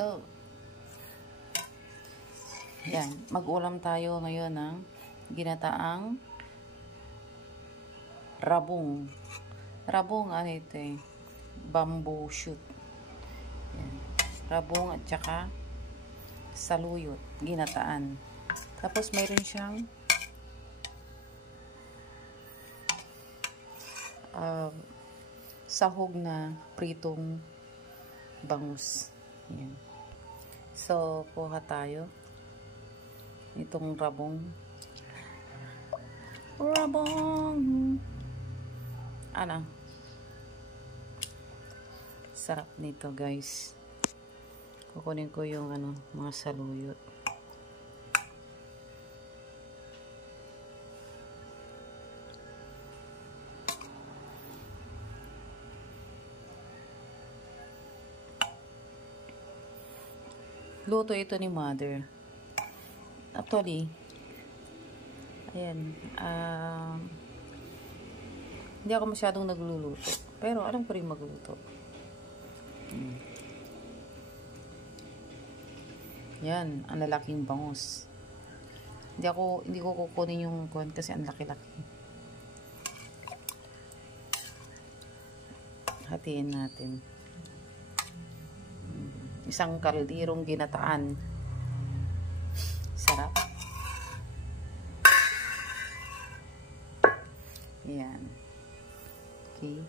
So, yan. Mag-ulam tayo ngayon ng ginataang rabong. Rabong, ano ito eh? Bamboo shoot. Yan. Rabong at saka saluyot. Ginataan. Tapos mayroon siyang sahog na pritong bangus. Yan. So, kuha tayo itong rabong. Ano? Sarap nito, guys. Kukunin ko yung mga saluyot. Luto ito ni Mother. Actually, ayan, hindi ako masyadong nagluluto. Pero alam ko rin magluto. Yan, ang lalaking bangus. Hindi ko kukunin yung kuwan kasi ang laki-laki. Hatiin natin. Isang kaldirong ginataan. Sarap. Yan. Okay.